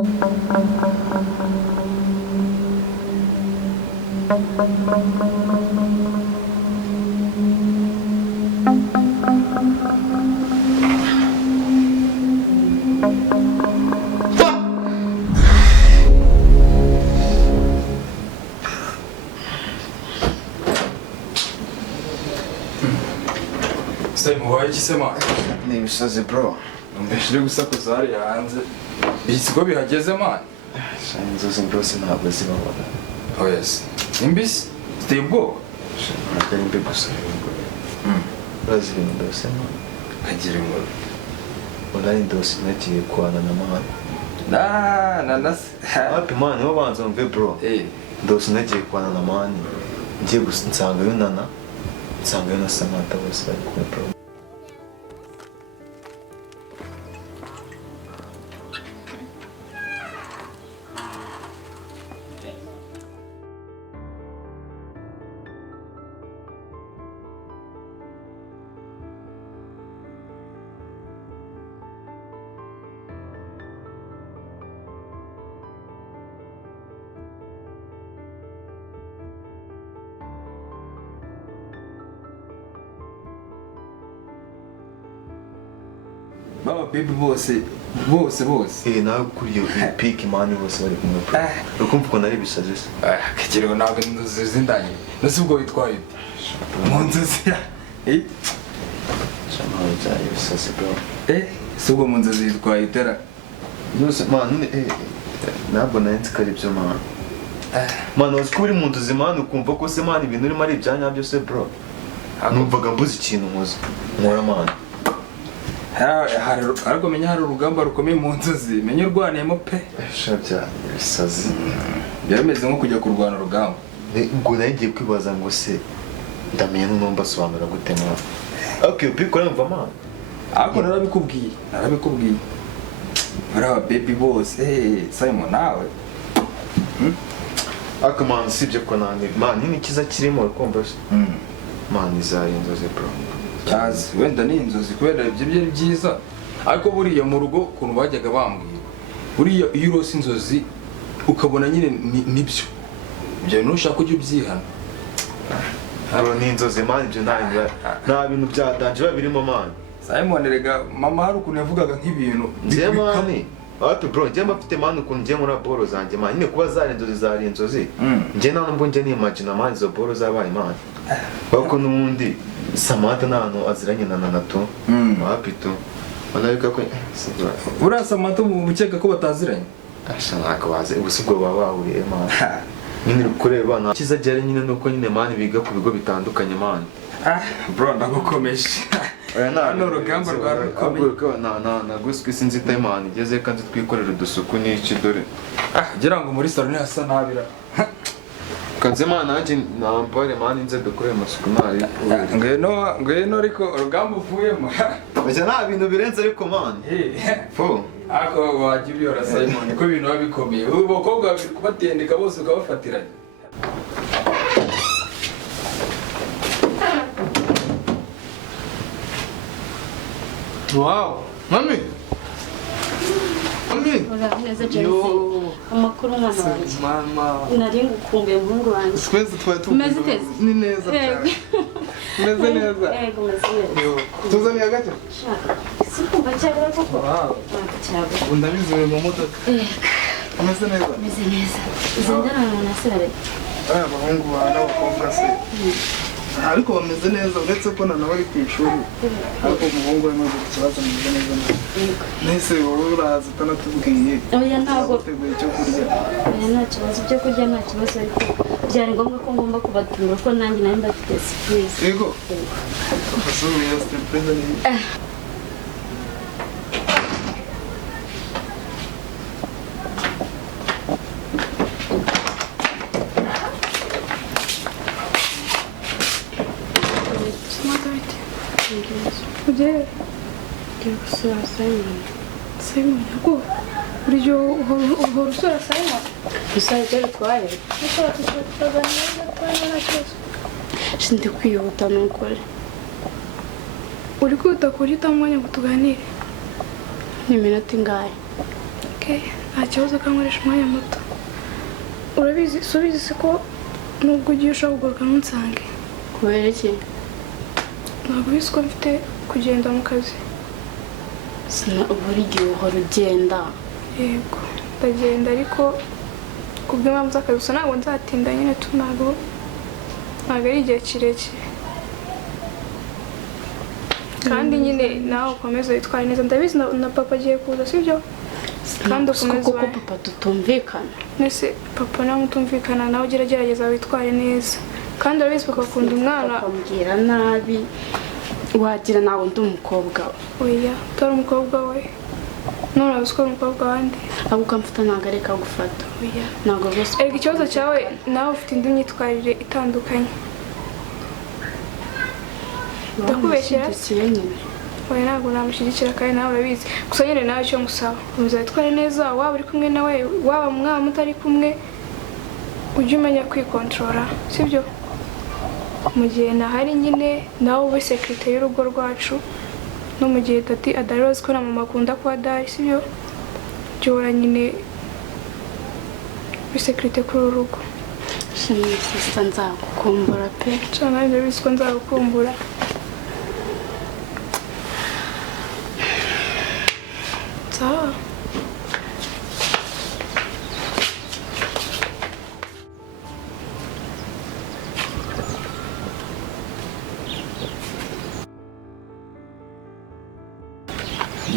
Stay mubaye kisema ni ibisazi bro mbeshire gusakuza hari hanze bisigo bihageze man inzozi bro sinabwo zibabona oh yes imbisi stay ubwo akari mbe gusa bazi ibintu byose kagira inkuru online ndose nagiye kwana na man na happy man niho banza mve bro ndose nagiye kwana na man ngiye gusa nsanga yunana nsanga na Samantha bose bari kumwe bro baba baby bose nawe kuri iyo peak man bose bari kumwe bro ukumva ko nari bisaje kagira ntabwo inzozi zindanye nose ubwo witwaye mu nzozi Somehow it's bisazi bro si ubwo mu nzozi yitwaye itera yose man ntabwo nari kari byo man uzi ko uri mu nzozi man ukumva ko se man ibintu urimo ari ibyanya byose bro numvaga mbuze ikintu nkoze nkora man ariko menya hari urugamba rukomeye mu nzozi menya urwaniyemo pe shabya bisazi byameze nko kujya kurwana urugamba ubwo nagiye kwibaza ngo se ndamenya n'umba asobanura gute mwa okay upiko numva man ariko narabikubwiye bara baby bose Simon nawe ariko man sibye ko nani man ni kiza kirimo ukumva man izari inzozi bro cyazi wenda ni inzozi kubera ibyo byari byiza ariko buriya mu rugo kuntu bajyaga bambwira buriya iyo urose inzozi ukabona nyine nibyo ibyo ntushaka kujya ubyihana bro ni inzozi man ibyo nta bintu byadanje babirimo man Simon rega mama hari ukuntu yavugaga nk'ibintu byemani ati bro njye mafite man ukuntu njye muri boro zanjye man nyine kuba zari inzozi njye nta nubwo njye ni imagine man izo boro zabaye man bako n'undi Samantha nano aziranye na Nanato mapito banabika ko ura Samantha mukeka ko bataziranye ashaka baze ubusubwo babahuriye man nyine kureba na kiza jare nyine nuko nyine man biga ku bigo bitandukanye man bro ndagukomeje oya no rugamba rwa rukomeye na guswe sinzi time man igeze kandi twikorera udusuku n'iki dore gira ngo muri salon hasa nabira Kanzema naje nampare mani nze dukore amasuku nari ngweno ariko urugamba uvuyemo baje nta bintu birenze ariko man fo ako waje byora Simon ko ibintu babikomeye ubu bakobwa kubatendeka bose ukabafatiranye wow mami Neza Jesse. Amakuru mwana wanjye. Mama. Nari ngukumbuye muhungu wanjye. Twese twatuye. Ni neza cyane. Meze neza. Yego meze neza. Tuzaniye agace. Shaka. Sikumva cyagura koko. Wow. Cyagura. Ndabizi mu modoka. Meze neza. Meze neza. Izindana na sirabe. Abahungu n'abakobwa se. Ariko bameze neza uretse ko nanawe ari ku ishuri ariko umuhungu we maze ikibazo ameze neza nese wowe uraza utanatubwiye oya ntabwo uteguye icyo kurya nta kibazo byo kurya nta kibazo ariko byari ngombwa ko ngomba kubatumira ko nanjye nari ndafite surprise yego basubire ya surprise ni Ugiye gusura Simon ntabwo buryo uhora usura Simon gusa ibyo bitwaye ushaka kuganira nta kibazo sindi kwihuta n'ukuri uri kwihuta ku buryo utaha umwanya ngo tuganire ni iminota ingahe ok okay nta kibazo kankoresha umwanya muto urabizi subizi ko nubwo ugiye ushaka kugaruka ntunsange kubera iki ntabwo bizi ko mfite kugenda mu kazi buri gihe uhora ugenda yego ndagenda ariko kubw'impamvu z'akazi gusa ntabwo nzatinda nyine ntabwo ari igihe kirekire kandi nyine nawe ukomeza witware neza ndabizi na papa agiye kuza sibyo kandi ukomeza kuko papa tutumvikana nese papa nawe mutumvikana nawe gerageza witware neza kandi urabizi papa akunda umwana akambwira nabi wagira nawe ndi umukobwa oya utari umukobwa we none urabizi ko ari umukobwa wandi ahubwo ukamfata ntabwo areka gufata oya ntabwo rwose erega ikibazo cyawe nawe ufite indi myitwarire itandukanye ndakubeshyera oya ntabwo namushyigikira kandi nawe urabizi gusa nyine nawe icyo ngusaba muzabitware neza waba uri kumwe nawe waba mwaba mutari kumwe ujye umenya kwikontorora sibyo mu gihe nahari nyine nawe ube sekirite y'urugo rwacu no mu gihe tati adari uzi ko na mama akunda kuba adahari sibyo jya uhora nyine ube sekirite kuri uru rugo shimwe sisa nzagukumbura pe nshya nawe ndabizi ko nzagukumbura sawa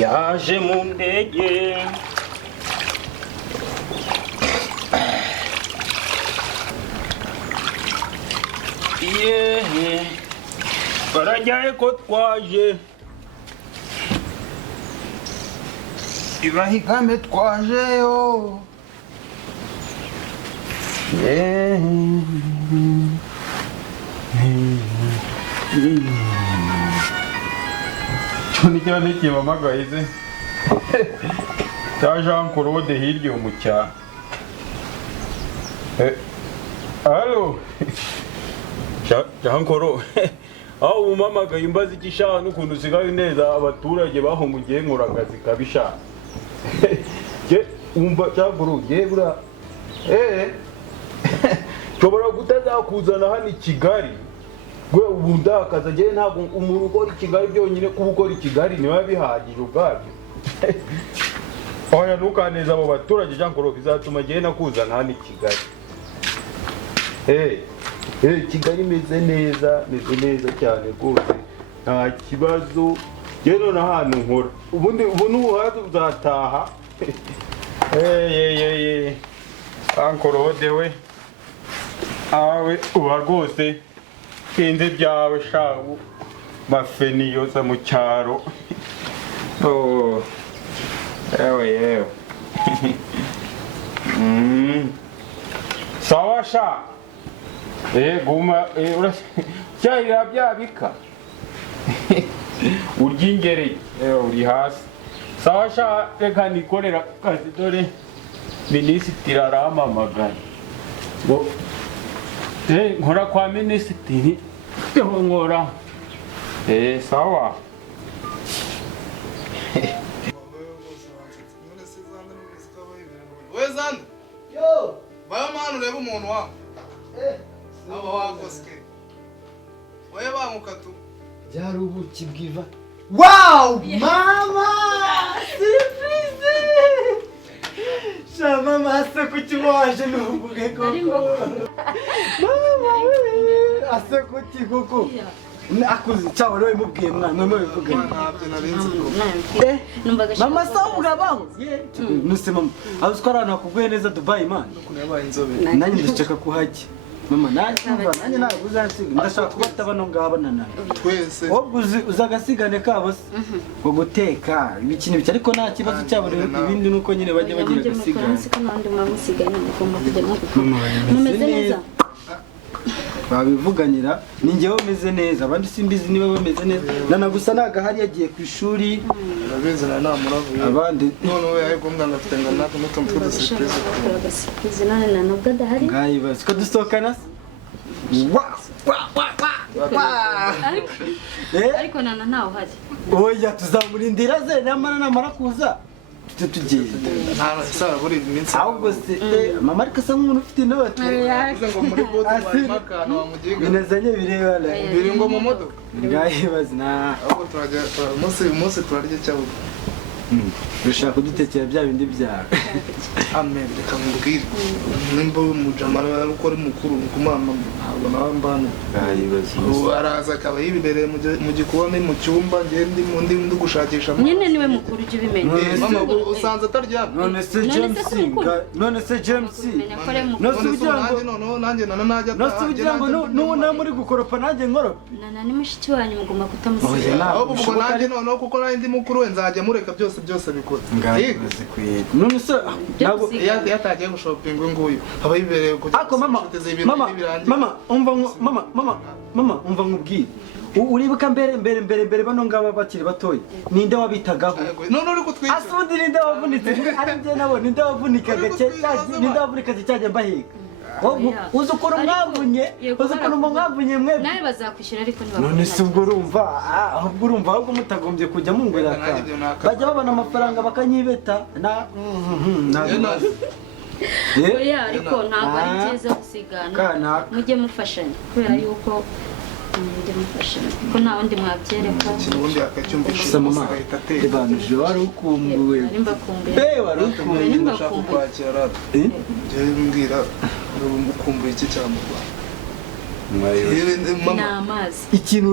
yaje mu ndege yehe barajyaye ko twaje ibahigame twajeyo nicyo nikibamagaye se cya Jean Claude hirya mu cyaro halo Jean Claude aho umamagaye imbaza ikishaka n'ukuntu usigaye neza abaturage bahungugiye nkuragazi kabishaka je umva cyaguru je bura nshobora kutazakuzana hano i Kigali gwe ubu ndakaza je ntabwo umuntu ukora i Kigali byonyine kuba ukora i Kigali niba bihagije ubwabyo oya nukaneza abo baturage Jean Claude bizatuma je nakuzana hano i Kigali Kigali meze neza cyane rwose nta kibazo rero na hano nkora ubu n'ubuhazi uzataha Ankorode we awe uba rwose sinzi byawe shabu mafeni yose mu cyaro yewe sawa sha guma cyahira byabika urya ingere uri hasi sawa sha reka nikorera kazi dore minisitiri aramamagaye ngo nkora kwa minisitiri nkora sawa we Zanda yo bayo manu ureba umuntu wa aba wakoske we bamukatu byari ubuki bwiva wow mama surprise shama masa kukiwaje nuvuge koko mama ase kuti koko akuzi cyawe rero mubwiye mwana mama bivuga ntabyo narinzi mama saura bangu nuse mama abuswara nakubwiye neza Dubai man yabaye inzobe nanjye ndashaka kuhajya mama nanjye ntabwo uzansiga ndashaka kubata bano ngaba nana twese ubwo uzagasigane kabo se ngo guteka ibikini bike ariko nta kibazo cyabo ibindi nuko nyine bajye bagira gasigane mumeze neza babivuganira ni njyewe meze neza abandi simbizi niba bameze neza nana gusa nagahari yagiye ku ishuri ndabizi na namuravuye abandi none we yaje kumbwa ngafite ngo nako mutum twude surprise none nanubwo adahari ngayi basi ko dusohokana ariko nana ntawe uhari oya tuzamurindira ze namara kuza tugiye nta sara buri iminsi ahubwo se mama ariko asa nk'umuntu ufite inote ngo muri bote harimo akantu wamugiga binazanye bireba biri ngo mu modoka ngahibaza na ahubwo turajya umunsi turarya cyangwa urashaka kudutekera bya bindi byawe amen reka mubwire nimba umujamara uko ari mukuru kumama ntabwo nawe mbana araza akaba yibereye mu gikoni mu cyumba ndi gushakisha nyine niwe mukuru ujya ubimenya mama usanze ataryamye none se James nanjye najya nose ugira ngo n'ubu nawe muri gukoropa nanjye nkoropa nana ni mushiki wanyu mugomba kutamusiga ahubwo ubwo nanjye noneho kuko nanjye ndi mukuru we nzajya mureka byose bikora none se ntabwo yatagiye gushopinga nguyu aba yibereye ku ako mama umva nkubwire uribuka mbere bano ngaba bakiri batoya ninde wabitagaho none uri kutwica asundi ninde wavunitse ari njye nabo ninde wavunikaga ninde wavunikaga cyajya mbaheka uzi ukuntu mwavunye mwebwe nawe bazakwishyura ariko none se ubwo urumva ahubwo mutagombye kujya mungurira bajya babona amafaranga bakanyibeta oya ariko ntabwo ari byiza gusigana mujye mufashanya kubera yuko mujye mufashanya kuko nta wundi mwabyereka ubundi akacyumvisha mama ebanuje wari ukumbuwe wari ukumbuwe ndashaka kwakira rata mbwira ukumbuye iki cyamugwa ni amazi ikintu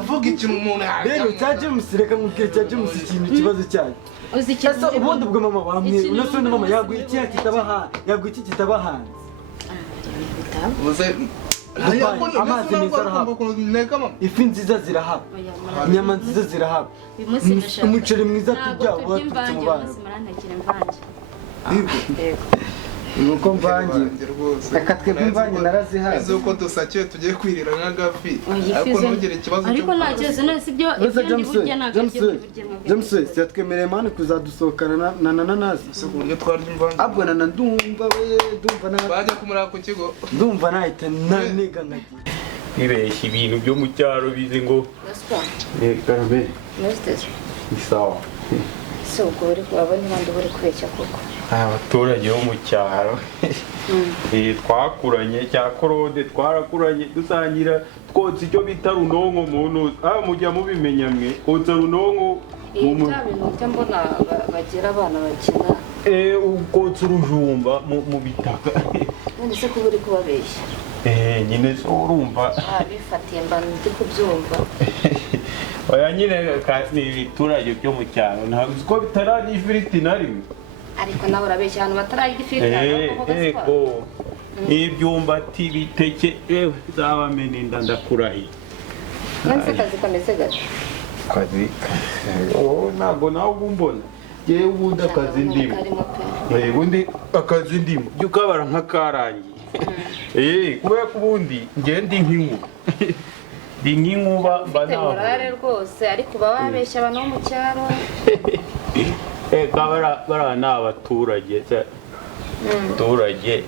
uvuga ikintu umuntu rero cya James reka nkubwire cya James ikintu ikibazo cyayo ese ubundi ubwo mama wamwe unasone mama yaguye iki kitaba hanze amazi meza arahaba ifi nziza zirahaba inyama nziza zirahaba umuceri mwiza turya waturutse mu bana nuko mvange reka twebwe mvange narazihaye izo uko dusakiwe tugiye kwirira nk'agafi ariko ntugire ikibazo ariko nta kibazo none sibyo ibyo burya ntabwo James yatwemereye mani kuzadusohokana na nanasi ese ku buryo twarya imvange abwo nana ndumva bajya kumura ku kigo ndumva nahita naniga nkagiye bibeshya ibintu byo mu cyaro bize ngo karame ni sawa so ubwo uri wabona abandi bari kubeshya koko abaturage bo mu cyaro twakuranye cya korode twarakuranye dusangira twotsa icyo bita runonko mu ntuzi mujya mubimenya mwe kotsa runonko bya bintu ujya mbona bagira abana bakina ukotsa urujumba mu bitaka none se kuba uri kubabeshya nyine so urumva bifatiye mba ndi kubyumva oya nyine ni ibiturage byo mu cyaro ntabwo uzi ko bitarari ifiriti na rimwe ariko nawe urabeshya ahantu batararya ifiriti ego n'ibyumbati biteke zabamena inda ndakurahiye none se akazi kameze gake ntabwo nawe uba umbona yewe ubundi akazi ndimo ubundi akazi ndimo byo ukabara nk'akarangiye kubera ko ubundi ngende nk'inkuba ndi nk'inkuba mba ufite morale rwose ariko uba wabeshya abantu bo mu cyaro bariya ni abaturage abaturage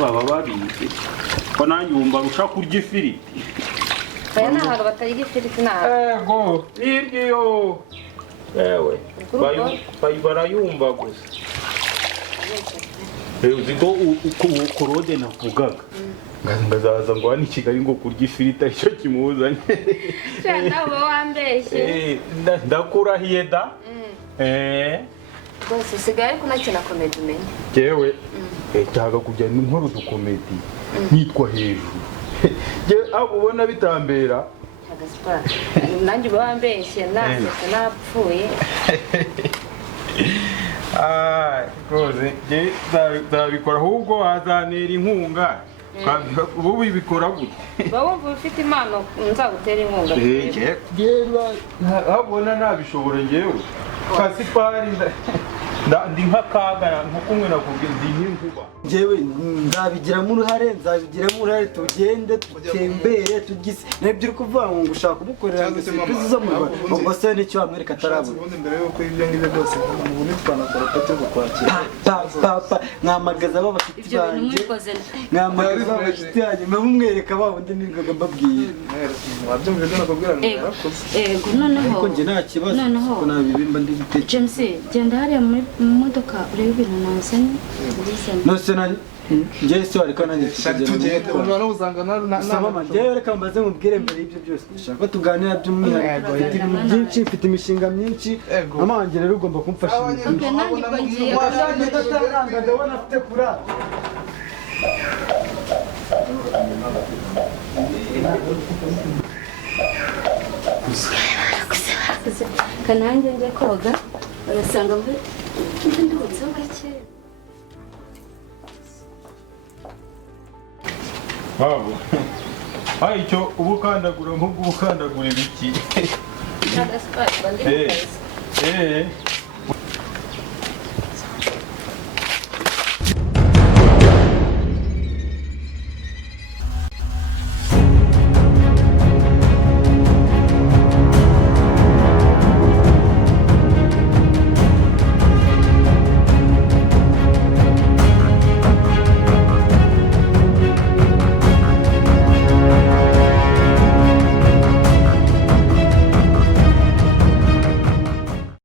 baba babizi ko nanjye wumva ushaka kurya ifiriti aya ni ahantu batarya ifiriti ni ahantu hirya iyo yewe barayumva gusa uzi ko korode navugaga ngazaza ngo hano i Kigali ngo kurya ifiriti aricyo kimuzanye nawe uba wambeshye ndakurahiye da rwose usigaye ariko unakina komedi umenya yewe nshaka kujya nkora udukomedi nitwa hejuru aho ubona bitambera Gasipari nanjye uba wambeshye nasetse napfuye rwose nzabikora ahubwo wazanera inkunga ubu bibikora gute uba wumva ufite impano nzagutera inkunga habona nabishobora ngewe Gasipari ndi nk'akagara nkuko umwe nakubwiye ndi nk'inkuba njyewe nzabigiramo uruhare tugende dutembere tugise nabyo uri kuvuga ngo ushaka kumukorera serivisi zo mu Rwanda ubwo se nicyo wamwereka atarabona ubundi mbere yuko ibyo ngibyo byose ubundi twanakora pati yo kukwakira papa mwamagaza b'abashyitsi banjye mwamagaza b'abashyitsi banjye mumwereka ba wundi nirwaga mbabwiye wabyumvise ibyo nakubwira ngo yarakoze ego noneho ariko njye nta kibazo kuko nabibimba ndi gutekereza James genda hariya mu modoka urebe ibintu nazanye nose na njye se wareka nanjye tugende umuntu n'ubuzanga mama njyewe reka mbaze mubwire mbere y'ibyo byose ndashaka ko tuganira by'umwihariko mfite ibintu byinshi mfite imishinga myinshi mama wanjye rero ugomba kumfasha ibintu byinshi ndabona afite kurara kanange njye koga urasanga ndubutseho gake wabo hayi icyo uba ukandagura nk'ubwo uba ukandagura ibiki Gasipari, bandi mu kazi.